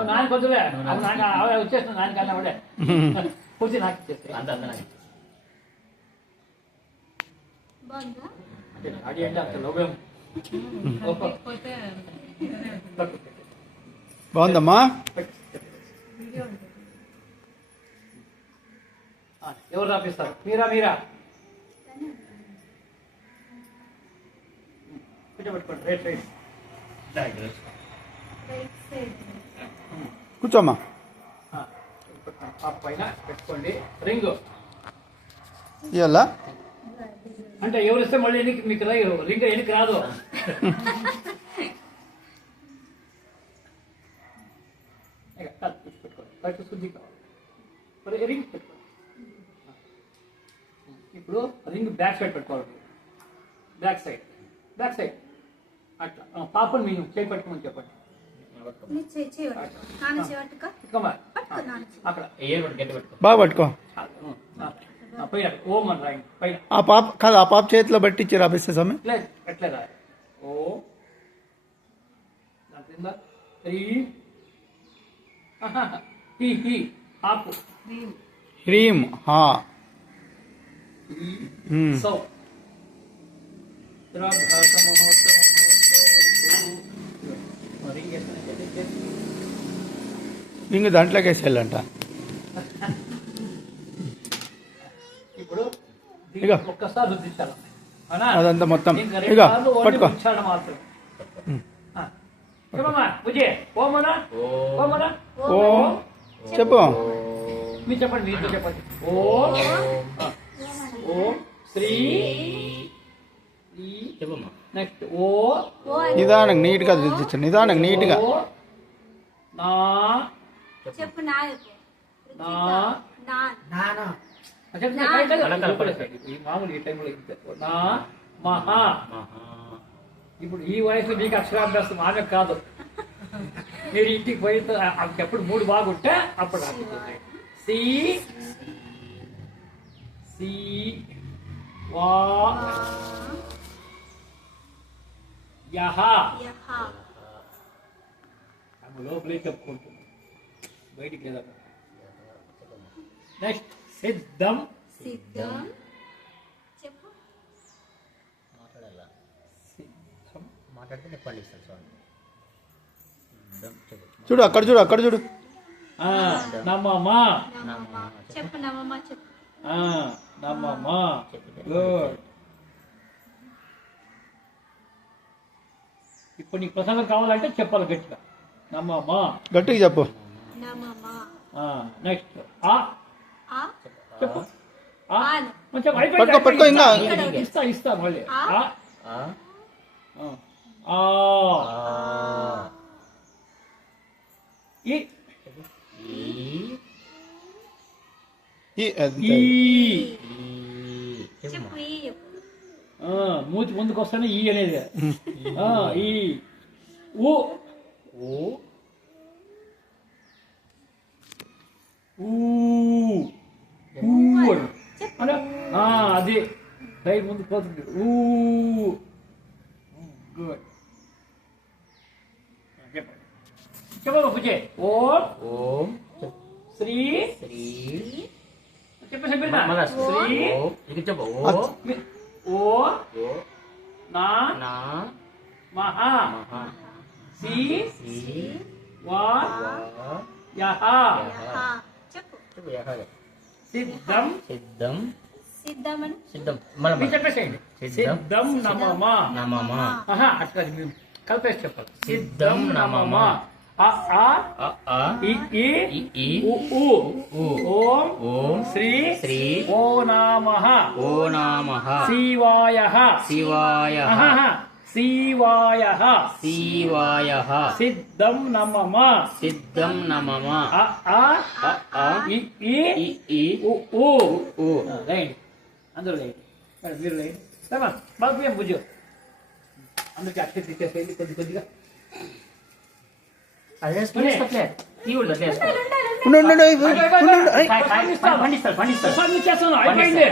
నాన్న కొద్దులే నాన్న ఆవిడ వచ్చేస్తున్నా నాన్నకన్నా ఆవిడే కూర్చి నాకు ఇచ్చేస్తే అంత అంత నాకు. అంటే అది అంటే అంత లోపం కనిపించకపోతే బాగుందమ్మా? ఎవరు రాపిస్తారు? మీరా మీరా? కూర్చోబెట్టుకోండి రైట్ రైట్ కూర్చోమ్మా పెట్టుకోండి రింగ్ ఇవాళ అంటే ఎవరు ఇస్తే మళ్ళీ ఎన్నికి మీకు రైలు రింగ్ ఎన్నికి రాదు రింగ్ ఇప్పుడు రింగ్ బ్యాక్ సైడ్ పెట్టుకోవాలి బ్యాక్ సైడ్ బ్యాక్ సైడ్ పాపను మీరు చేయి పెట్టుకోమని చెప్పండి నీ చెయ్యి చెయ్యి పట్టుకో. నాన్న చెయ్యి పట్టుకో. ఇక్కమ్మా. పట్టుకో నాన్న చెయ్యి. అక్కడ ఏ గట్టి పెట్టుకో బాగా పట్టుకో ఆ, ఆ, ఆ, పైన ఓం అని రాయండి పైన ఆ పాప కాదు ఆ పాప చేతిలో పట్టించి రాపిస్తే స్వామి లేదు ఎట్లే రాయాలి ఓ దాని కింద త్రీ హీ హీ ఆపు క్రీమ్ హ్రీం హా ఉమ్. సో ఇంక దాంట్లోకి వేసేయాలంట ఇప్పుడు. ఒక్కసారి రుద్దించాలి. అదంతా మొత్తం. ఇక పట్టుకో. ఓ. చెప్పు. మీరు చెప్పండి మీతో చెప్పండి. ఓ. శ్రీ చెప్పమ్మా నెక్స్ట్ ఓ ఓ అని నిదానం నీట్గా దిద్దించు నిదానం నీట్గా. ఓ, నా చెప్పు నా చెప్పు. నా మహా. మహా. ఇప్పుడు ఈ వయసులో మీకు అక్షరాభ్యాసం ఆమె కాదు. మీరు ఇంటికి పోయి ఎప్పుడు మూడు బాగుంటే అప్పుడు సి సి వా యహ. యహ. ఆమె లోపలే చెప్పుకుంటుంది. బయటికి లేదా నెక్స్ట్ సిద్ధం. సిద్ధం. చెప్పు. మాట్లాడాలా? సిద్ధం. మాట్లాడితే నేను పండిస్తాను స్వామి చూడు అక్కడ చూడు అక్కడ చూడు. ఆ, నమ్మమ్మ చెప్పు. నమ్మమ్మ చెప్పు. ఆ, నమ్మమ్మ గుడ్ ఇప్పుడు నీకు ప్రసంగం కావాలంటే చెప్పాలి గట్టిగా. నమ్మమ్మ గట్టిగా చెప్పు. నెక్స్ట్ ఆ చెప్పు. పట్టుకో, పట్టుకో, ఇంకా. ఇస్తా ఇస్తా మళ్ళీ. ఈ. ఈ చెప్పు చెప్పమ్మా ఈ చెప్పు ఆ, మూతి ముందుకు వస్తానే ఈ అనేది. ఆ, ఈ ఊ. ఓ ఊ. ఊ అను. అది. రైట్ ముందుకు పోతుంది. ఊ. గుడ్. చెప్పండి చెప్పమ్మా పూజే. ఓ. ఓం. శ్రీ. శ్రీ. చెప్పేసి శ్రీ. చెప్పు. ఓ నా నా మహా మహా. సి సి వా యహ. యహ. చెప్పు. చెప్పు యహ సిద్ధం సిద్ధం సిద్ధమని? సిద్ధం. మళ్ళీ మీరు చెప్పేసేయండి సిద్ధం. సిద్ధం నమమ. నమమ. అట్లా మీరు కలిపేసి చెప్పాలి. సిద్ధం నమమ. శ్రీ శ్రీ ఓ నామః. ఓ నామః. శివాయః. శివాయ. శివాయః. శివాయ. సిద్ధం నమమ. సిద్ధం నమమ. అందరూ మరి బాబు ఏం బుజ్జు అందరికి అక్షర ఇచ్చేసేయండి కొద్ది కొద్దిగా. ఉండు, ఉండు. పండిస్తారు పండిస్తారు అయిపోయింది.